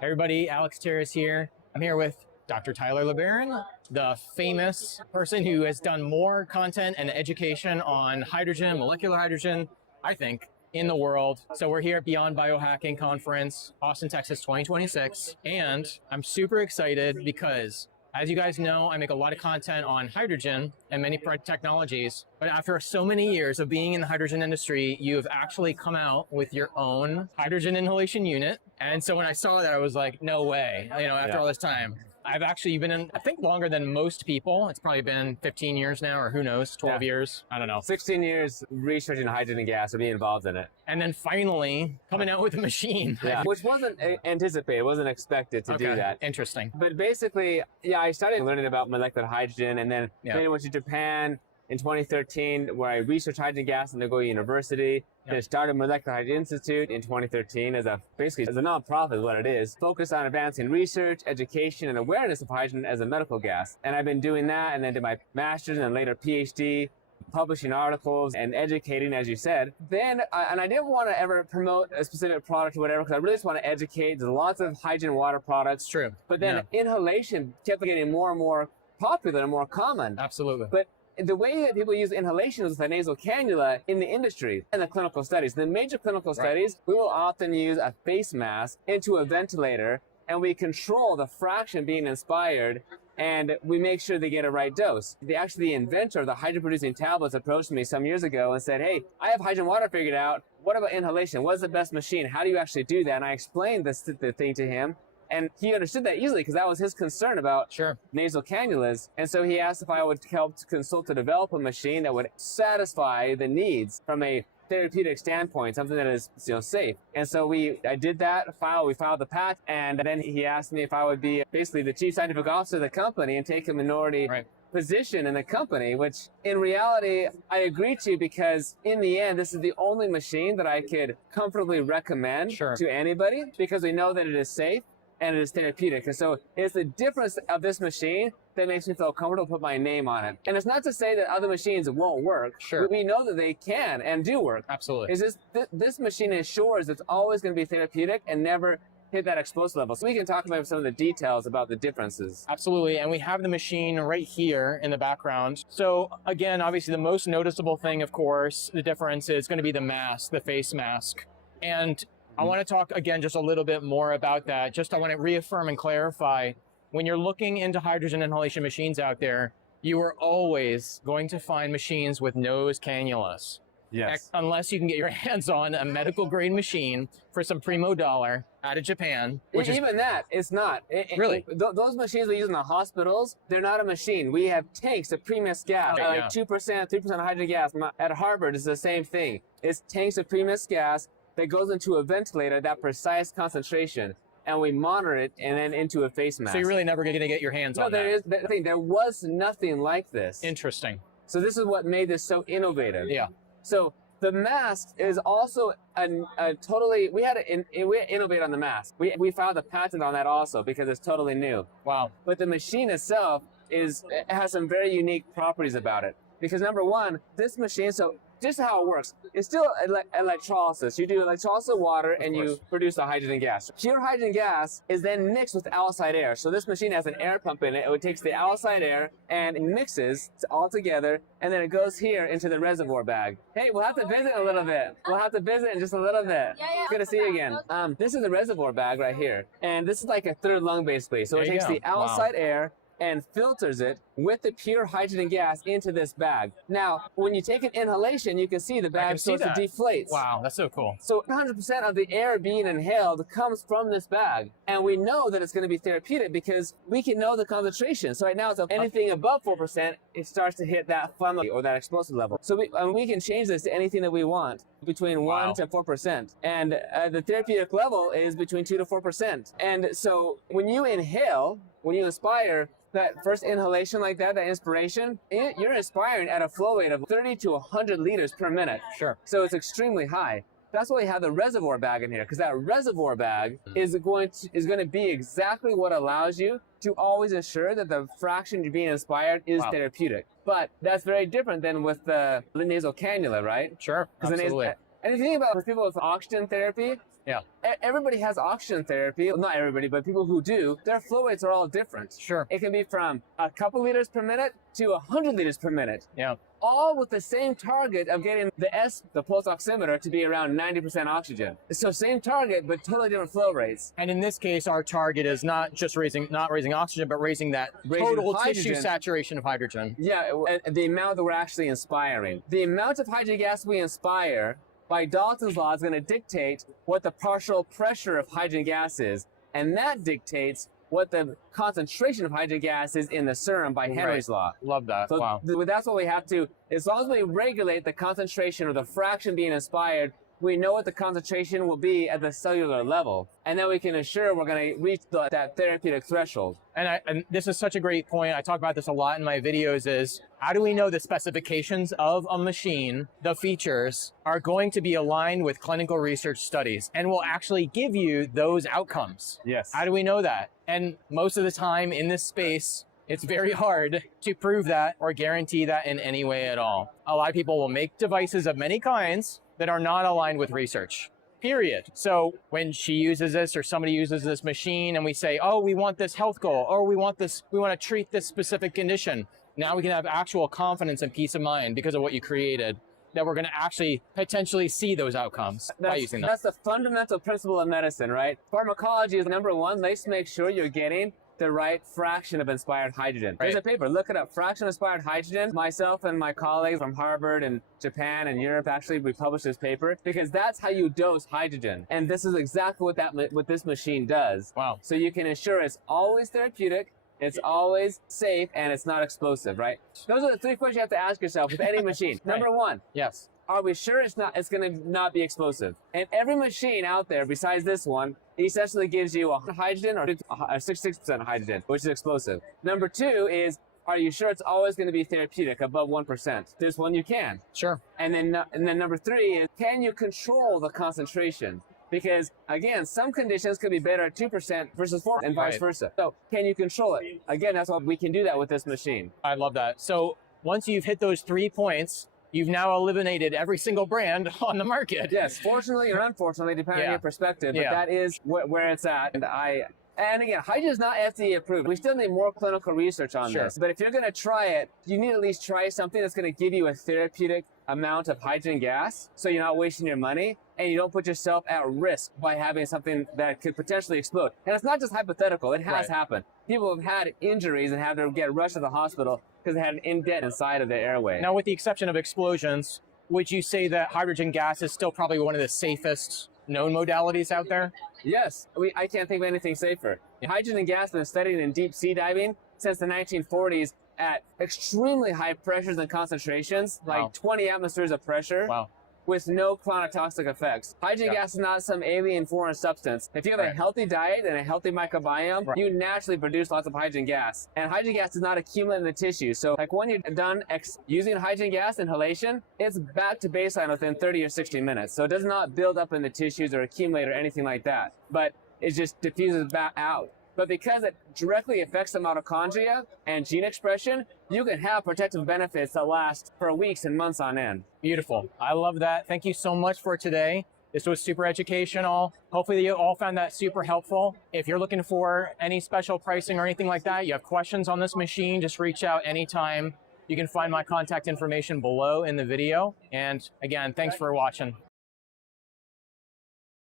Hey everybody, Alex Tarris here. I'm here with Dr. Tyler LeBaron, the famous person who has done more content and education on hydrogen, molecular hydrogen, I think, in the world. So we're here at Beyond Biohacking Conference, Austin, Texas 2026. And I'm super excited because, as you guys know, I make a lot of content on hydrogen and many technologies. But after so many years of being in the hydrogen industry, you've actually come out with your own hydrogen inhalation unit. And so when I saw that, I was like, no way, after all this time. I've actually been in, I think, longer than most people. It's probably been 15 years now, or who knows, 12 years. I don't know. 16 years researching hydrogen gas or being involved in it. And then finally coming out with a machine. Which wasn't anticipated, wasn't expected to do that. Interesting. But basically, I started learning about molecular hydrogen, and then I went to Japan in 2013, where I researched hydrogen gas at Nagoya University. Then started Molecular Hydrogen Institute in 2013 as a nonprofit is what it is, focused on advancing research, education, and awareness of hydrogen as a medical gas. And I've been doing that, and then did my master's and later PhD, publishing articles and educating, as you said. Then, and I didn't want to ever promote a specific product or whatever, because I really just want to educate. There's lots of hydrogen water products. True. But then inhalation kept getting more and more popular and more common. Absolutely. But the way that people use inhalation is with a nasal cannula in the industry and the clinical studies. The major clinical studies, we will often use a face mask into a ventilator, and we control the fraction being inspired, and we make sure they get a right dose. The inventor of the hydrogen-producing tablets approached me some years ago and said, hey, I have hydrogen water figured out. What about inhalation? What's the best machine? How do you actually do that? And I explained the thing to him. And he understood that easily because that was his concern about nasal cannulas. And so he asked if I would help to consult to develop a machine that would satisfy the needs from a therapeutic standpoint, something that is safe. And so I did that, we filed the patent, and then he asked me if I would be basically the chief scientific officer of the company and take a minority position in the company, which in reality I agreed to, because in the end this is the only machine that I could comfortably recommend to anybody, because we know that it is safe and it is therapeutic. And so it's the difference of this machine that makes me feel comfortable to put my name on it. And it's not to say that other machines won't work. We know that they can and do work. Absolutely. It's just this machine ensures it's always going to be therapeutic and never hit that explosive level. So we can talk about some of the details about the differences. Absolutely. And we have the machine right here in the background. So again, obviously the most noticeable thing, of course, the difference is going to be the mask, the face mask. And I want to talk again just a little bit more about that. I want to reaffirm and clarify, when you're looking into hydrogen inhalation machines out there, you are always going to find machines with nose cannulas. Yes. Unless you can get your hands on a medical grade machine for some primo dollar out of Japan. Even that, it's not. Really? Those machines we use in the hospitals, they're not a machine. We have tanks of premix gas, 2%, 3% hydrogen gas. At Harvard, it's the same thing. It's tanks of premix gas that goes into a ventilator, that precise concentration, and we monitor it and then into a face mask. So you're really never going to get your hands on that? No, there was nothing like this. Interesting. So this is what made this so innovative. Yeah. So the mask is also a totally, we had to innovate on the mask. We filed a patent on that also because it's totally new. Wow. But the machine itself has some very unique properties about it. Because number one, this machine, so just how it works, it's still electrolysis. You do electrolysis of water and you produce a hydrogen gas. Pure hydrogen gas is then mixed with outside air. So this machine has an air pump in it. It takes the outside air and it mixes all together, and then it goes here into the reservoir bag. Hey, we'll have to visit a little bit. We'll have to visit in just a little bit. Good to see you again. This is the reservoir bag right here. And this is like a third lung basically. So it takes the outside air and filters it with the pure hydrogen gas into this bag. Now, when you take an inhalation, you can see the bag starts to deflate. Wow, that's so cool. So 100% of the air being inhaled comes from this bag. And we know that it's going to be therapeutic because we can know the concentration. So right now, so anything above 4%, it starts to hit that flammability or that explosive level. So we can change this to anything that we want, between 1 to 4%. And the therapeutic level is between 2 to 4%. And so when you inhale, when you inspire, that first inhalation like that inspiration, you're inspiring at a flow rate of 30 to 100 liters per minute. Sure. So it's extremely high. That's why we have the reservoir bag in here, because that reservoir bag is going to be exactly what allows you to always ensure that the fraction you're being inspired is therapeutic. But that's very different than with the nasal cannula, right? Sure, absolutely. And if you think about people with oxygen therapy, Yeah. everybody has oxygen therapy. Well, not everybody, but people who do, their flow rates are all different. Sure. It can be from a couple liters per minute to 100 liters per minute. Yeah. All with the same target of getting the pulse oximeter, to be around 90% oxygen. So same target, but totally different flow rates. And in this case, our target is not just raising oxygen, but raising that total hydrogen. tissue saturation of hydrogen. Yeah, and the amount that we're actually inspiring. The amount of hydrogen gas we inspire by Dalton's law is going to dictate what the partial pressure of hydrogen gas is. And that dictates what the concentration of hydrogen gas is in the serum by Henry's law. Love that. So wow. That's what we have to, as long as we regulate the concentration or the fraction being inspired, we know what the concentration will be at the cellular level. And then we can ensure we're going to reach that therapeutic threshold. And this is such a great point. I talk about this a lot in my videos is, how do we know the specifications of a machine, the features, are going to be aligned with clinical research studies and will actually give you those outcomes? Yes. How do we know that? And most of the time in this space, it's very hard to prove that or guarantee that in any way at all. A lot of people will make devices of many kinds that are not aligned with research, period. So when she uses this or somebody uses this machine and we say, oh, we want this health goal, or we want to treat this specific condition. Now we can have actual confidence and peace of mind because of what you created, that we're going to actually potentially see those outcomes by using them. That's the fundamental principle of medicine, right? Pharmacology is number one. Let's make sure you're getting the right fraction of inspired hydrogen. Right. There's a paper, look it up, fraction of inspired hydrogen. Myself and my colleagues from Harvard and Japan and Europe, actually, we published this paper because that's how you dose hydrogen. And this is exactly what this machine does. Wow. So you can ensure it's always therapeutic, it's always safe, and it's not explosive, right? Those are the three questions you have to ask yourself with any machine. Right. Number one, Yes. are we sure it's going to not be explosive? And every machine out there besides this one essentially gives you a hydrogen or 66% hydrogen, which is explosive. Number two is, are you sure it's always going to be therapeutic above 1%? This one you can. Sure. And then number three is, can you control the concentration? Because again, some conditions could be better at 2% versus 4% and vice versa. So can you control it? Again, that's what we can do that with this machine. I love that. So once you've hit those 3 points, you've now eliminated every single brand on the market. Yes, fortunately or unfortunately, depending on your perspective, but that is where it's at. And again, hydrogen is not FDA approved. We still need more clinical research on this. But if you're going to try it, you need to at least try something that's going to give you a therapeutic amount of hydrogen gas, so you're not wasting your money and you don't put yourself at risk by having something that could potentially explode. And it's not just hypothetical, it has happened. People have had injuries and had to get rushed to the hospital because they had an indent inside of their airway. Now, with the exception of explosions, would you say that hydrogen gas is still probably one of the safest known modalities out there? Yes, I can't think of anything safer. Hydrogen gas has been studied in deep sea diving since the 1940s at extremely high pressures and concentrations, like 20 atmospheres of pressure. Wow. With no chronotoxic effects. Hydrogen gas is not some alien foreign substance. If you have a healthy diet and a healthy microbiome, you naturally produce lots of hydrogen gas. And hydrogen gas does not accumulate in the tissue. So like when you're done using hydrogen gas inhalation, it's back to baseline within 30 or 60 minutes. So it does not build up in the tissues or accumulate or anything like that. But it just diffuses back out. But because it directly affects the mitochondria and gene expression, you can have protective benefits that last for weeks and months on end. Beautiful. I love that. Thank you so much for today. This was super educational. Hopefully you all found that super helpful. If you're looking for any special pricing or anything like that, you have questions on this machine, just reach out anytime. You can find my contact information below in the video. And again, thanks for watching.